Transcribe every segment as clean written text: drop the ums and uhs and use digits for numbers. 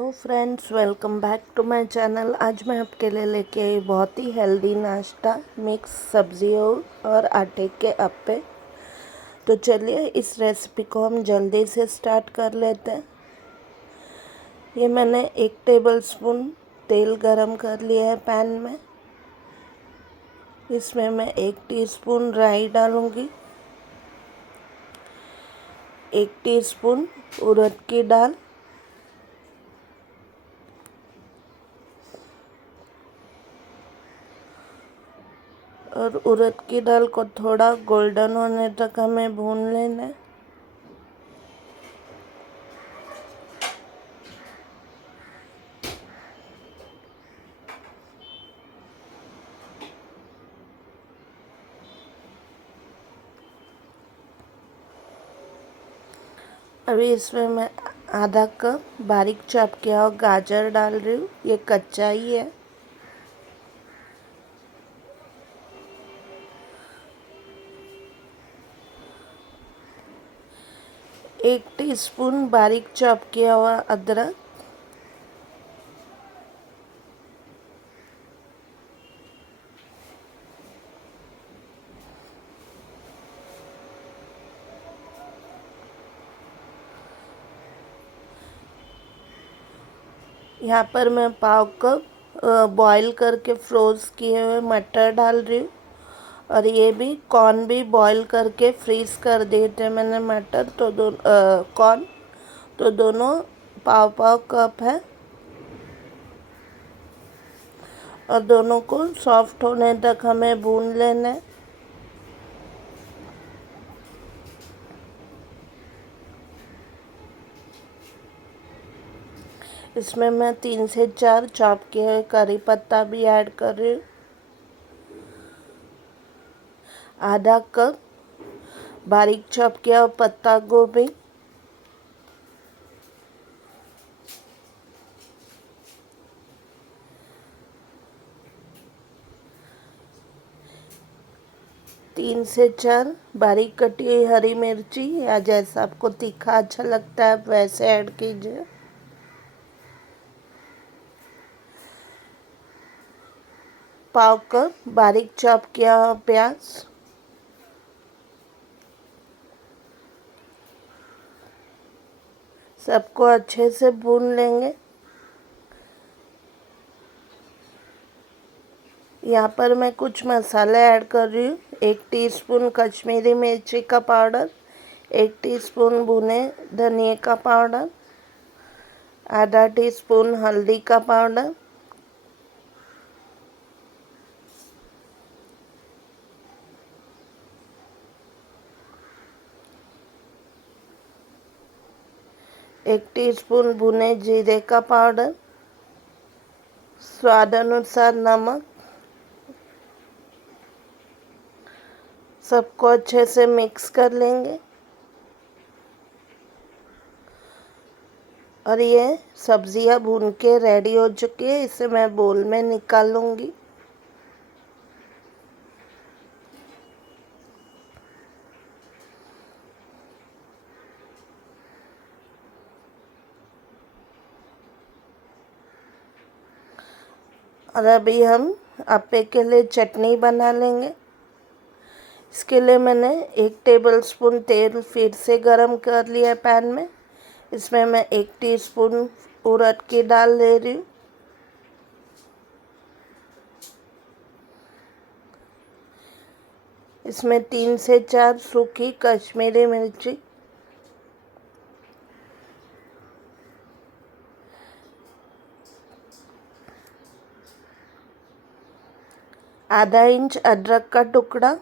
Hello friends, welcome back to my channel. आज मैं आपके लिए लेके आई बहुत ही हेल्दी नाश्ता, मिक्स सब्जियों और आटे के अप्पे। तो चलिए इस रेसिपी को हम जल्दी से स्टार्ट कर लेते हैं। ये मैंने 1 टेबलस्पून तेल गरम कर लिया है पैन में। इसमें मैं 1 टीस्पून राई डालूँगी, 1 टीस्पून उड़द की दाल, और उड़द की दाल को थोड़ा गोल्डन होने तक हमें भून लेना है। अभी इसमें मैं आधा कप बारीक चॉप किया हुआ गाजर डाल रही हूँ। ये कच्चा ही है। एक टीस्पून बारीक चॉप किया हुआ अदरक, यहाँ पर मैं पाव कप बॉईल करके फ्रोज किए हुए मटर डाल रही हूँ। और ये भी कॉर्न भी बॉईल करके फ्रीज कर दिए थे मैंने मटर, तो कॉर्न तो दोनों पाव पाव कप है। और दोनों को सॉफ्ट होने तक हमें भून लेना है। इसमें मैं 3 से 4 चॉप किए हुए करी पत्ता भी ऐड कर रही हूँ। आधा कप बारीक चॉप किया हुआ पत्ता गोभी, तीन से चार बारीक कटी हुई हरी मिर्ची, या जैसा आपको तीखा अच्छा लगता है आप वैसे ऐड कीजिए। पाव कप बारीक चॉप किया हुआ प्याज, सबको अच्छे से भून लेंगे। यहाँ पर मैं कुछ मसाले ऐड कर रही हूँ। 1 टीस्पून कश्मीरी मिर्ची का पाउडर, 1 टीस्पून भुने धनिया का पाउडर, आधा टीस्पून हल्दी का पाउडर, एक टीस्पून भुने जीरे का पाउडर, स्वाद अनुसार नमक। सबको अच्छे से मिक्स कर लेंगे। और ये सब्जियां भून के रेडी हो चुकी है। इसे मैं बोल में निकाल लूँगी। और अभी हम अप्पे के लिए चटनी बना लेंगे। इसके लिए मैंने 1 टेबलस्पून तेल फिर से गरम कर लिया पैन में। इसमें मैं 1 टीस्पून उड़द की दाल ले रही हूँ। इसमें 3 से 4 सूखी कश्मीरी मिर्ची, आधा इंच अदरक का टुकड़ा,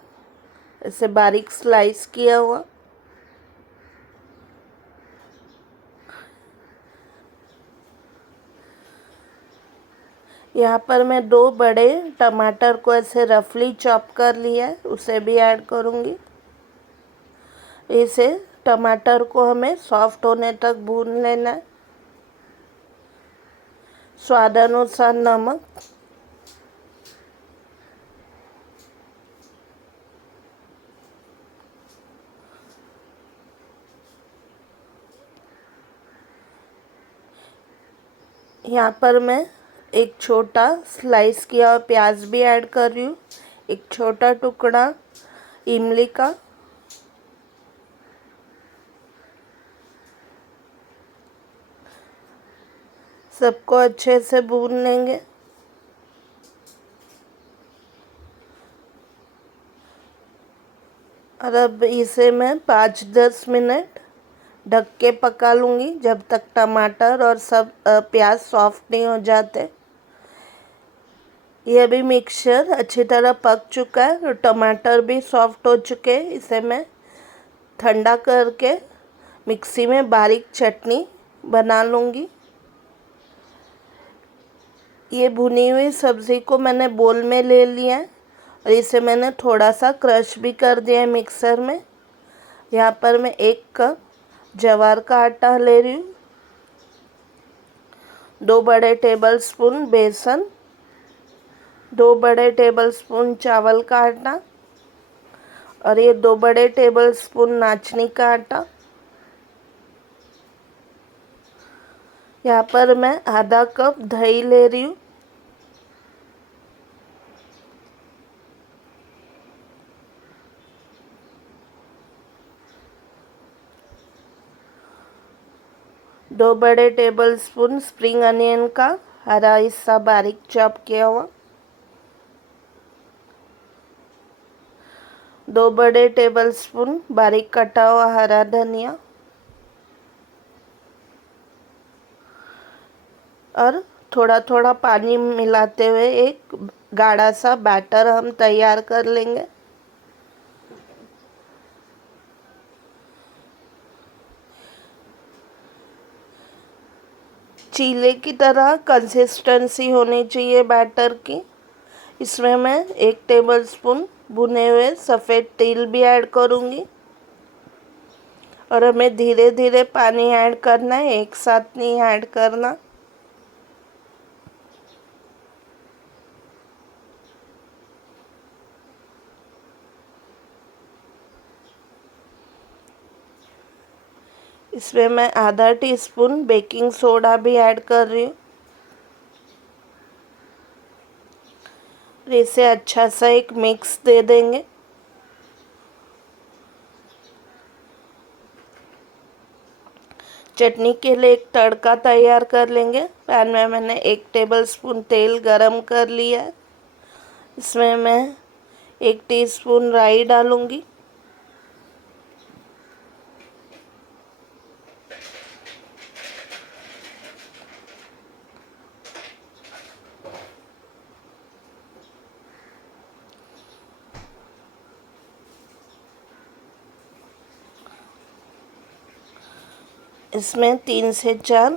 इसे बारीक स्लाइस किया हुआ, यहाँ पर मैं 2 बड़े टमाटर को ऐसे रफली चॉप कर लिया है, उसे भी ऐड करूँगी। इसे टमाटर को हमें सॉफ्ट होने तक भून लेना है। स्वाद अनुसार नमक, यहाँ पर मैं एक छोटा स्लाइस किया हुआ प्याज भी ऐड कर रही हूँ, एक छोटा टुकड़ा इमली का, सबको अच्छे से भून लेंगे। और अब इसे मैं 5-10 मिनट ढक के पका लूँगी जब तक टमाटर और सब प्याज सॉफ्ट नहीं हो जाते। ये भी मिक्सचर अच्छी तरह पक चुका है और टमाटर भी सॉफ्ट हो चुके हैं। इसे मैं ठंडा करके मिक्सी में बारीक चटनी बना लूँगी। ये भुनी हुई सब्ज़ी को मैंने बोल में ले लिया है और इसे मैंने थोड़ा सा क्रश भी कर दिया है मिक्सर में। यहाँ पर मैं 1 कप ज्वार का आटा ले रही हूँ, 2 बड़े टेबलस्पून बेसन, 2 बड़े टेबलस्पून चावल का आटा और ये 2 बड़े टेबलस्पून नाचनी का आटा। यहाँ पर मैं आधा कप दही ले रही हूँ। दो बड़े टेबलस्पून स्प्रिंग अनियन का हरा हिस्सा बारीक चॉप किया हुआ, 2 बड़े टेबलस्पून बारीक कटा हुआ हरा धनिया और थोड़ा थोड़ा पानी मिलाते हुए एक गाढ़ा सा बैटर हम तैयार कर लेंगे। चीले की तरह कंसिस्टेंसी होनी चाहिए बैटर की। इसमें मैं 1 टेबलस्पून भुने हुए सफ़ेद तिल भी ऐड करूँगी और हमें धीरे धीरे पानी ऐड करना है, एक साथ नहीं ऐड करना। इसमें मैं आधा टीस्पून बेकिंग सोडा भी ऐड कर रही हूँ। इसे अच्छा सा एक मिक्स दे देंगे। चटनी के लिए एक तड़का तैयार कर लेंगे। पैन में मैंने 1 टेबलस्पून तेल गरम कर लिया है। इसमें मैं 1 टीस्पून राई डालूँगी, इसमें 3 से 4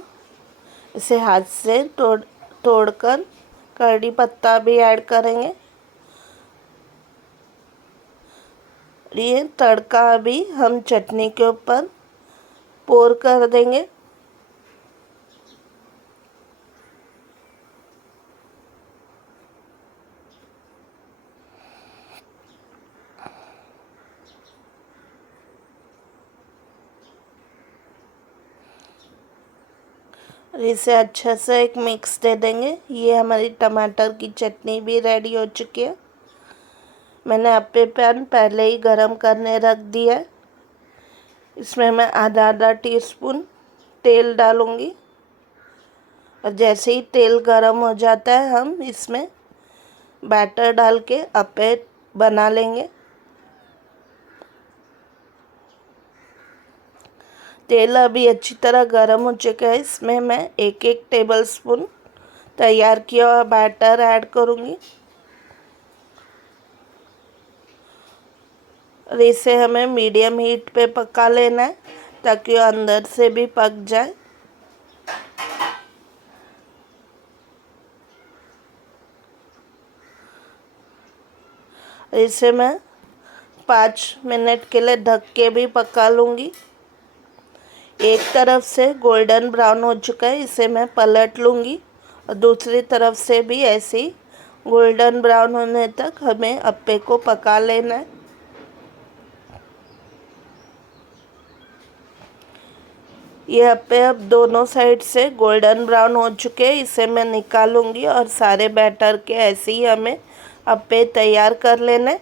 इसे हाथ से तोड़कर कड़ी पत्ता भी ऐड करेंगे। ये तड़का अभी हम चटनी के ऊपर पोर कर देंगे। और इसे अच्छा से एक मिक्स दे देंगे। ये हमारी टमाटर की चटनी भी रेडी हो चुकी है। मैंने अपने पैन पहले ही गरम करने रख दिया है। इसमें मैं आधा टीस्पून तेल डालूँगी और जैसे ही तेल गरम हो जाता है हम इसमें बैटर डाल के अप्पे बना लेंगे। तेल अभी अच्छी तरह गरम हो चुका है। इसमें मैं 1-1 टेबलस्पून तैयार किया हुआ बैटर ऐड करूँगी और इसे हमें मीडियम हीट पे पका लेना है ताकि वो अंदर से भी पक जाए। इसे मैं 5 मिनट के लिए ढक के भी पका लूँगी। एक तरफ से गोल्डन ब्राउन हो चुका है, इसे मैं पलट लूँगी और दूसरी तरफ से भी ऐसे ही गोल्डन ब्राउन होने तक हमें अप्पे को पका लेना है। ये अप्पे अब दोनों साइड से गोल्डन ब्राउन हो चुके हैं। इसे मैं निकालूंगी और सारे बैटर के ऐसे ही हमें अप्पे तैयार कर लेने।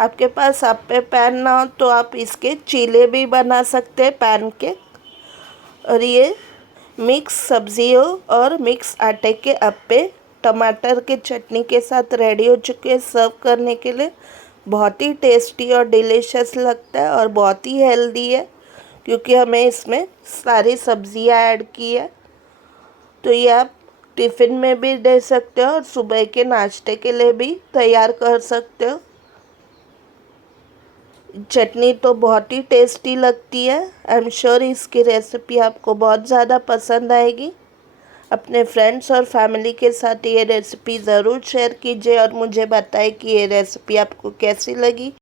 आपके पास अप्पे पैन ना हो तो आप इसके चीले भी बना सकते हैं पैन के। और ये मिक्स सब्जियों और मिक्स आटे के अप्पे टमाटर के चटनी के साथ रेडी हो चुके हैं सर्व करने के लिए। बहुत ही टेस्टी और डिलीशियस लगता है और बहुत ही हेल्दी है क्योंकि हमें इसमें सारी सब्जियां ऐड की है। तो ये आप टिफ़िन में भी दे सकते हो और सुबह के नाश्ते के लिए भी तैयार कर सकते हो। चटनी तो बहुत ही टेस्टी लगती है। आई एम श्योर इसकी रेसिपी आपको बहुत ज़्यादा पसंद आएगी। अपने फ्रेंड्स और फैमिली के साथ ये रेसिपी ज़रूर शेयर कीजिए और मुझे बताएं कि ये रेसिपी आपको कैसी लगी।